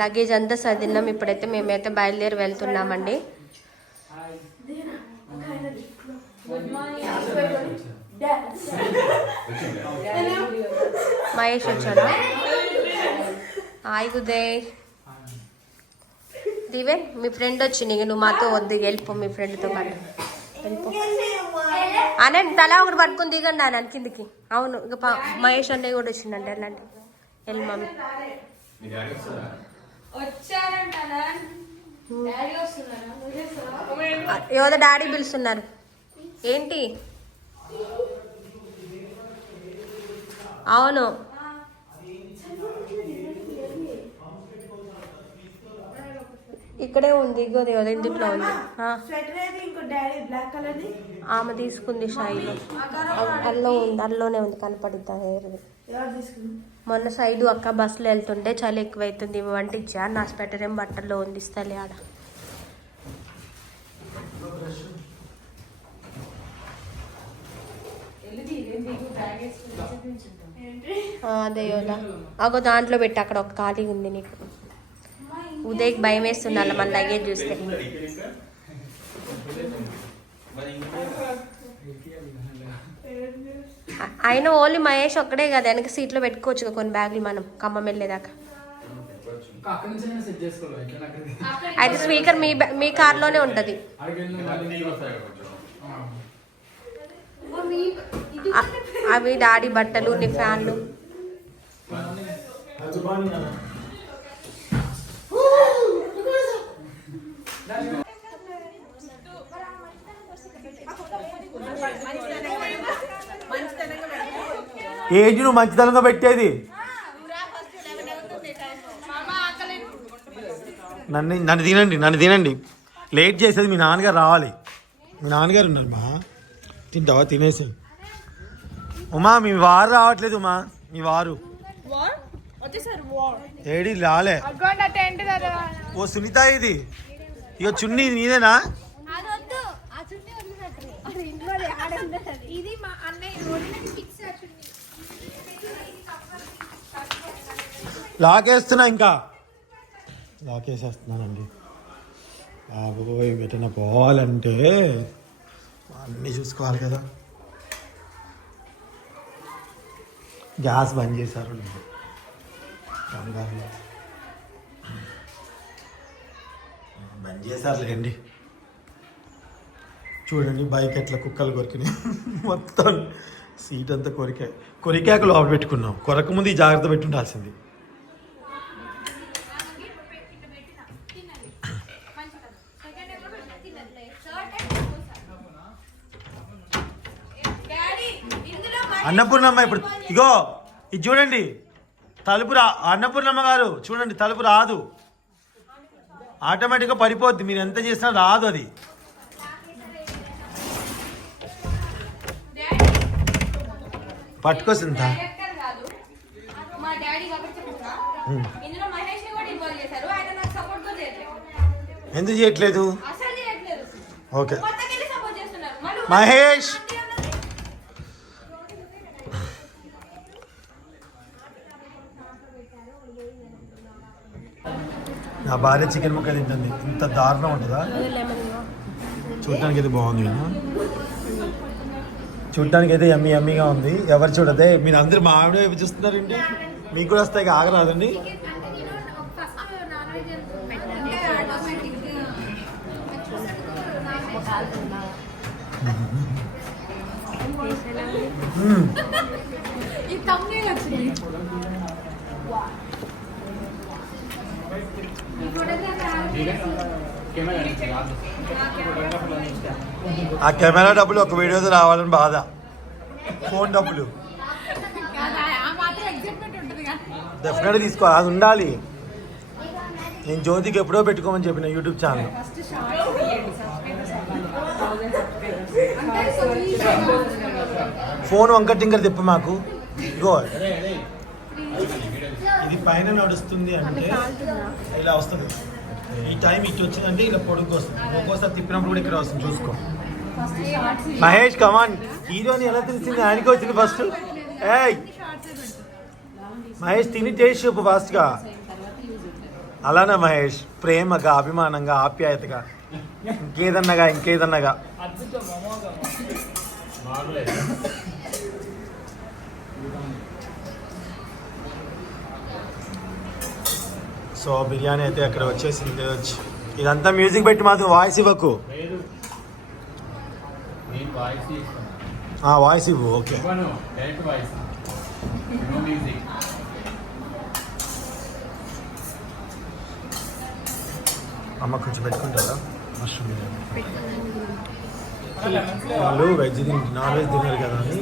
Luggage అంతా సర్దిన్నాం. ఇప్పుడైతే మేమైతే బయలుదేరి వెళ్తున్నామండి. మహేష్ వచ్చాడు. హాయ్ ఉదయ్. దివేన్ మీ ఫ్రెండ్ వచ్చింది, నువ్వు మాతో వద్దు, వెళ్ళిపో మీ ఫ్రెండ్తో పాటు వెళ్ళిపో. అనండి తలా ఒకటి పట్టుకుని దిగండి అని కిందికి. అవును ఇక మహేష్ అన్నయ్య కూడా వచ్చిందంటే వెళ్ళండి. వెళ్ళి మమ్మీ ఏదో డాడీ పిలుస్తున్నారు. ఏంటి? అవును ఇక్కడే ఉంది, ఇగోది ఇంట్లో ఉంది. ఆమె తీసుకుంది షైలు, అల్లో ఉంది, అల్లోనే ఉంది, కనపడుద్దా హెయిర్ది. మొన్న సైడు అక్క బస్సులో వెళ్తుంటే చలి ఎక్కువైతుంది వంటిచ్చా, నా స్వెటర్ ఏం బట్టల్లో ఉంది, ఇస్తలే ఆడ. అదే యోదా అగో దాంట్లో పెట్టి అక్కడ ఒక ఖాళీ ఉంది నీకు. ఉదయ్కి భయం వేస్తుంది అలా మన లగేజ్ చూస్తే. అయినా ఓన్లీ మహేష్ ఒక్కడే కదా, వెనక సీట్లో పెట్టుకోవచ్చు కొన్ని బ్యాగులు మనం ఖమ్మం వెళ్ళేదాకా. అయితే స్పీకర్ మీ కార్లోనే ఉంటుంది. అవి డాడీ బట్టలు, నీ ఫ్యాన్లు. ఏంటి నువ్వు మంచితనంగా పెట్టేది? నన్ను తినండి. లేట్ చేసేది మీ నాన్నగారు రావాలి. మీ నాన్నగారు ఉన్నారు మా, తింటావా? తినేసి. ఉమా మీ వారు రావట్లేదు. ఉమా మీ వారు ఏడి రాలే. ఓ సునీత, ఇది ఇక చున్నీ నీదేనా? లాకేస్తున్నా, ఇంకా లాకేసేస్తున్నానండి. బాబోయ్ ఎటైనా పోవాలంటే అన్నీ చూసుకోవాలి కదా. గ్యాస్ బంద్ చేశారు బంద్ చేశారులేండి. చూడండి బైక్ ఎట్లా కుక్కలు కొరికినాయి. మొత్తం సీట్ అంతా కొరికాక లోపల పెట్టుకున్నాం. కొరక ముందు ఈ జాగ్రత్త పెట్టుండాల్సింది. అన్నపూర్ణమ్మ ఇప్పుడు ఇగో ఇది చూడండి, తలుపు అన్నపూర్ణమ్మ గారు చూడండి, తలుపు రాదు, ఆటోమేటిక్గా పడిపోద్ది. మీరు ఎంత చేసినా రాదు అది. పట్టుకోసిందా? ఎందుకు చేయట్లేదు? ఓకే మహేష్, నా భార్య చికెన్ ముక్క తింటుంది. ఇంత దారుణం ఉంటుందా? చూడటానికి అయితే బాగుంది కదా, చూడటానికి అయితే యమ్మీగా ఉంది. ఎవరు చూడదే, మీరు అందరు మా ఆవిడ వైపు చూస్తున్నారండి. మీకు కూడా వస్తాయి, ఆగరాదండి. ఆ కెమెరా డబ్బులు ఒక వీడియోతో రావాలని బాధ, ఫోన్ డబ్బులు డెఫినెట్గా తీసుకోవాలి, అది ఉండాలి. నేను జ్యోతికి ఎప్పుడో పెట్టుకోమని చెప్పిన యూట్యూబ్ ఛానల్. ఫోన్ వంకర టింకర్ తిప్ప మాకు. ఇగో ఇది పైన నడుస్తుంది అంటే ఇలా వస్తుంది, ఈ టైం ఇటు వచ్చిందంటే ఇలా పొడుగు వస్తుంది. ఒక్కోసారి తిప్పినప్పుడు కూడా ఇక్కడ వస్తుంది, చూసుకో. మహేష్ కమాన్, హీరోని ఎలా తెలిసింది? ఆయనకి వచ్చింది ఫస్ట్. ఏయ్ మహేష్ తిని టేస్ట్ చెప్పు ఫాస్ట్గా. అలానా మహేష్, ప్రేమగా, అభిమానంగా, ఆప్యాయతగా, ఇంకేదన్నగా సో బిర్యానీ అయితే అక్కడ వచ్చేసింది. ఇదంతా మ్యూజిక్ పెట్టి మాత్రం వాయిస్ ఇవ్వకు. వాయిస్ ఇవ్వు. ఓకే, అమ్మ కొంచెం పెట్టుకుంటారా మష్రూమ్ బిర్యానీ? వాళ్ళు వెజ్ తింటారు, నాన్ వెజ్ తిన్నారు కదా అని.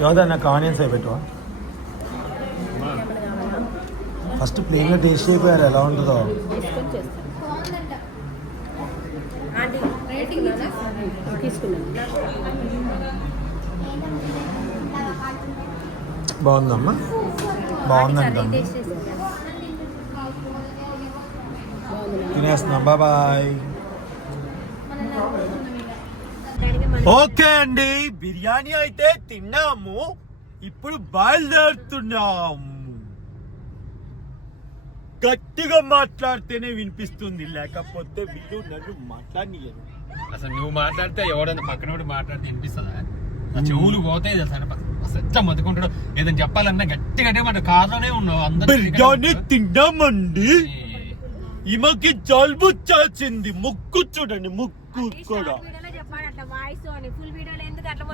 యోదా నాకు ఆనియన్స్ అవి పెట్టువా. ఫస్ట్ ప్లేన్గా టేస్ట్ అయిపోయారు, ఎలా ఉంటుందో. బాగుందమ్మా, బాగుందంట. తినేస్తున్నాం, బాయ్. ఓకే అండి, బిర్యానీ అయితే తిన్నాము. ఇప్పుడు బయలుదేరుతున్నాము. గట్టిగా మాట్లాడితేనే వినిపిస్తుంది, లేకపోతే వీళ్ళు నన్ను మాట్లాడనియరు. అసలు నువ్వు మాట్లాడితే ఎవడన్నా పక్కన మాట్లాడితే వినిపిస్తుందా? చెవులు పోతాయి అసలు మతుకుంటాడు. ఏదైనా చెప్పాలన్నా గట్టిగా మాట కారులోనే ఉన్నావు. అందరూ బిర్యానీ తిన్నామండి. ఈమెకి జలుబు చేసింది. ముక్కు చూడండి, ముక్కు కూడా.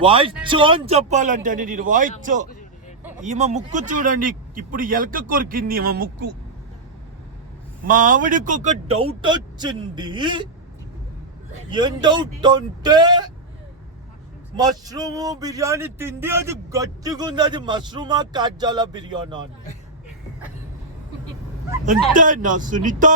వాయిస్ చో అని చెప్పాలంటే నేను వాయిస్ చో. ఈమె ముక్కు చూడండి, ఇప్పుడు ఎలక కొరికింది ఈమె ముక్కు. మా ఆవిడకి ఒక డౌట్ వచ్చింది. ఏం డౌట్ అంటే, మష్రూమ్ బిర్యానీ తింది, అది గట్టిగా ఉంది, అది మష్రూమా కాజాలా బిర్యానా అని. అంతే నా సునీత.